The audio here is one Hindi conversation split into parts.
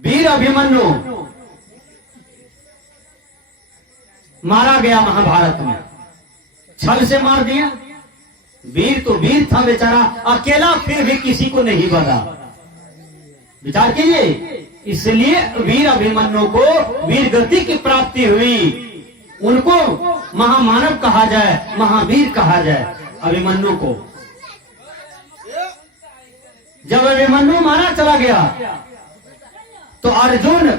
वीर अभिमन्यु मारा गया महाभारत में, छल से मार दिया। वीर तो वीर था बेचारा, अकेला फिर भी किसी को नहीं बधा। विचार कीजिए, इसलिए वीर अभिमन्यु को वीर गति की प्राप्ति हुई। उनको महामानव कहा जाए, महावीर कहा जाए अभिमन्यु को। जब अभिमन्यु मारा चला गया तो अर्जुन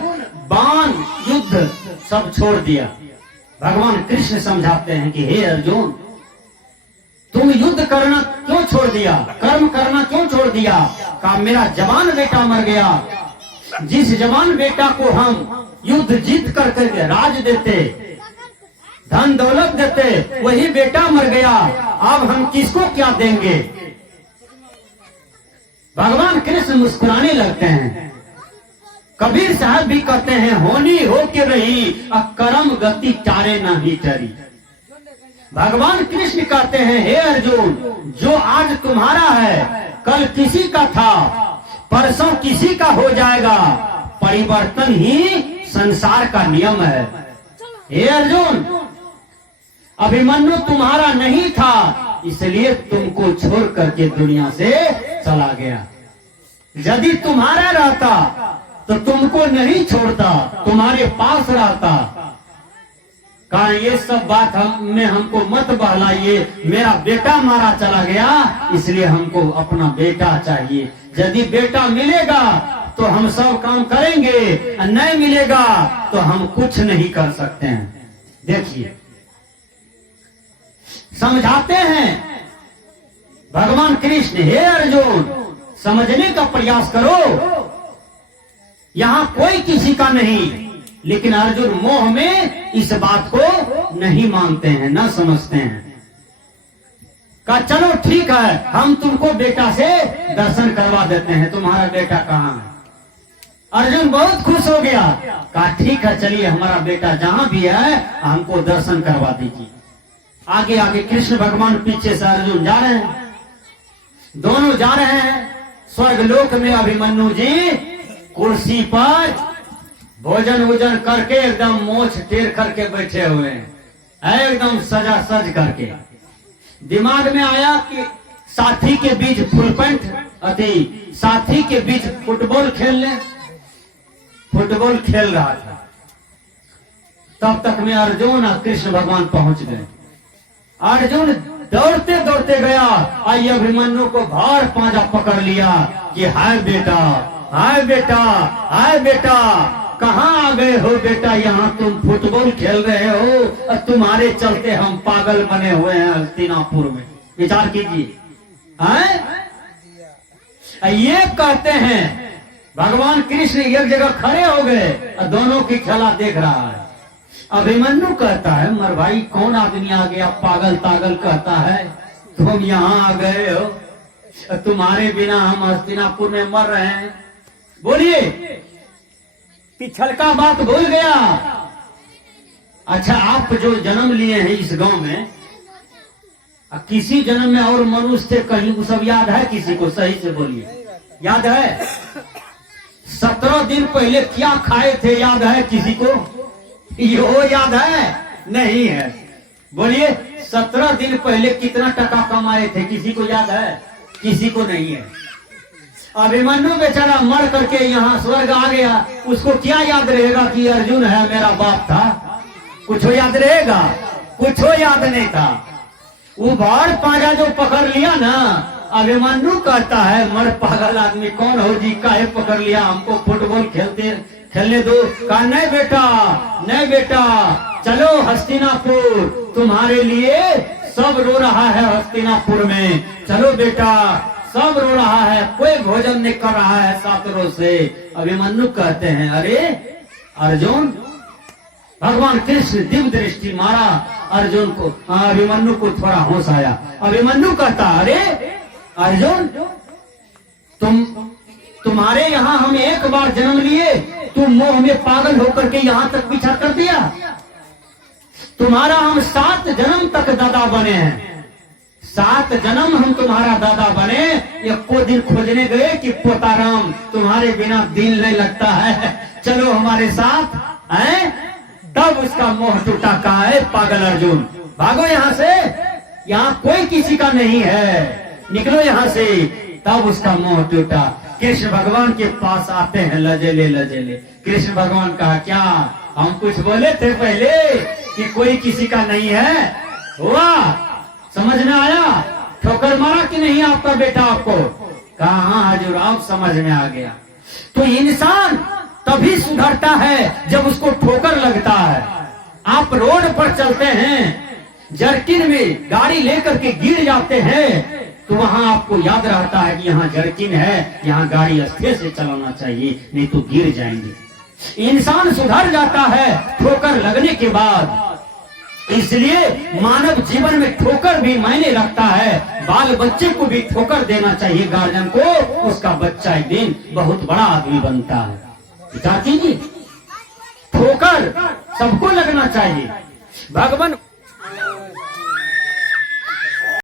बाण युद्ध सब छोड़ दिया। भगवान कृष्ण समझाते हैं कि हे अर्जुन, तुम युद्ध करना क्यों छोड़ दिया, कर्म करना क्यों छोड़ दिया? कहा मेरा जवान बेटा मर गया। जिस जवान बेटा को हम युद्ध जीत करके राज देते, धन दौलत देते, वही बेटा मर गया। अब हम किसको क्या देंगे? भगवान कृष्ण मुस्कुराने लगते हैं। कबीर साहब भी कहते हैं, होनी हो के रही कर्म गति चारे नहीं टरी। भगवान कृष्ण कहते हैं, हे अर्जुन, जो आज तुम्हारा है कल किसी का था, परसों किसी का हो जाएगा। परिवर्तन ही संसार का नियम है। हे अर्जुन, अभिमन्यु तुम्हारा नहीं था, इसलिए तुमको छोड़ करके दुनिया से चला गया। यदि तुम्हारा रहता तो तुमको नहीं छोड़ता, तुम्हारे पास रहता। कहा ये सब बात हमको मत बहलाइए, मेरा बेटा मारा चला गया, इसलिए हमको अपना बेटा चाहिए। यदि बेटा मिलेगा तो हम सब काम करेंगे, नहीं मिलेगा तो हम कुछ नहीं कर सकते हैं। देखिए, समझाते हैं भगवान कृष्ण, हे अर्जुन, समझने का प्रयास करो, यहां कोई किसी का नहीं। लेकिन अर्जुन मोह में इस बात को नहीं मानते हैं, न समझते हैं। कहा चलो ठीक है, हम तुमको बेटा से दर्शन करवा देते हैं, तुम्हारा बेटा कहाँ है? अर्जुन बहुत खुश हो गया। कहा ठीक है, चलिए हमारा बेटा जहां भी है हमको दर्शन करवा दीजिए। आगे आगे कृष्ण भगवान, पीछे से अर्जुन जा रहे हैं। दोनों जा रहे हैं। स्वर्गलोक में अभिमन्यु जी कुर्सी पर भोजन वोजन करके एकदम मोछ टेर करके बैठे हुए हैं, एकदम सजा सज करके। दिमाग में आया कि साथी के बीच फुल पैंट अति साथी के बीच फुटबॉल खेल ले। फुटबॉल खेल रहा था, तब तक में अर्जुन और कृष्ण भगवान पहुंच गए। अर्जुन दौड़ते दौड़ते गया, आई अभिमन्यु को भार पांजा पकड़ लिया कि हाय बेटा, हाय बेटा, हाय बेटा, कहाँ आ गए हो बेटा? यहाँ तुम फुटबॉल खेल रहे हो और तुम्हारे चलते हम पागल बने हुए हैं हस्तिनापुर में। विचार कीजिए। ये कहते हैं भगवान कृष्ण एक जगह खड़े हो गए और दोनों की खेला देख रहा है। अभिमन्यु कहता है, मर भाई कौन आदमी आ गया, पागल तागल कहता है, तुम यहाँ आ गए हो, तुम्हारे बिना हम हस्तिनापुर में मर रहे हैं। बोलिए, पिछल का बात भूल गया। अच्छा, आप जो जन्म लिए हैं इस गांव में, किसी जन्म में और मनुष्य थे कहीं, वो सब याद है किसी को? सही से बोलिए, याद है? 17 दिन पहले क्या खाए थे, याद है किसी को? यो याद है? नहीं है। बोलिए, 17 दिन पहले कितना टका कमाए थे, किसी को याद है? किसी को नहीं है। अभिमन्यु बेचारा मर करके यहाँ स्वर्ग आ गया, उसको क्या याद रहेगा कि अर्जुन है मेरा बाप था? कुछ याद रहेगा? कुछ याद नहीं था। वो भाड़ पांजा जो पकड़ लिया ना, अभिमन्यु कहता है, मर पागल आदमी कौन हो जी, काहे पकड़ लिया हमको, फुटबॉल खेलने दो। कहा नहीं बेटा, नहीं बेटा, चलो हस्तिनापुर, तुम्हारे लिए सब रो रहा है हस्तिनापुर में, चलो बेटा, सब रो रहा है, कोई भोजन नहीं कर रहा है 7 रोज से। अभिमन्यु कहते हैं, अरे अर्जुन, भगवान कृष्ण दिव्य दृष्टि मारा अर्जुन को, अभिमन्यु को थोड़ा होश आया। अभिमन्यु कहता, अरे अर्जुन, तुम्हारे यहाँ हम एक बार जन्म लिए, तुम मोह में पागल होकर के यहाँ तक पीछा कर दिया। तुम्हारा हम 7 जन्म तक दादा बने हैं, 7 जन्म हम तुम्हारा दादा बने, एको दिन खोजने गए कि पोताराम तुम्हारे बिना दिल नहीं लगता है, चलो हमारे साथ हैं। तब उसका मोह टूटा। कहा है पागल अर्जुन, भागो यहाँ से, यहाँ कोई किसी का नहीं है, निकलो यहाँ से। तब उसका मोह टूटा। कृष्ण भगवान के पास आते हैं लजेले लजेले। कृष्ण भगवान कहा क्या हम कुछ बोले थे पहले कि कोई किसी का नहीं है? हुआ समझ में आया? ठोकर मारा कि नहीं आपका बेटा आपको? कहा हाँ हजूर, आप समझ में आ गया। तो इंसान तभी सुधरता है जब उसको ठोकर लगता है। आप रोड पर चलते हैं, जर्किन में गाड़ी लेकर के गिर जाते हैं, तो वहां आपको याद रहता है कि यहाँ जर्किन है, यहाँ गाड़ी अस्थिर से चलाना चाहिए, नहीं तो गिर जाएंगे। इंसान सुधर जाता है ठोकर लगने के बाद। इसलिए मानव जीवन में ठोकर भी मायने रखता है। बाल बच्चे को भी ठोकर देना चाहिए गार्जियन को, उसका बच्चा एक दिन बहुत बड़ा आदमी बनता है। चाची जी, ठोकर सबको लगना चाहिए। भगवान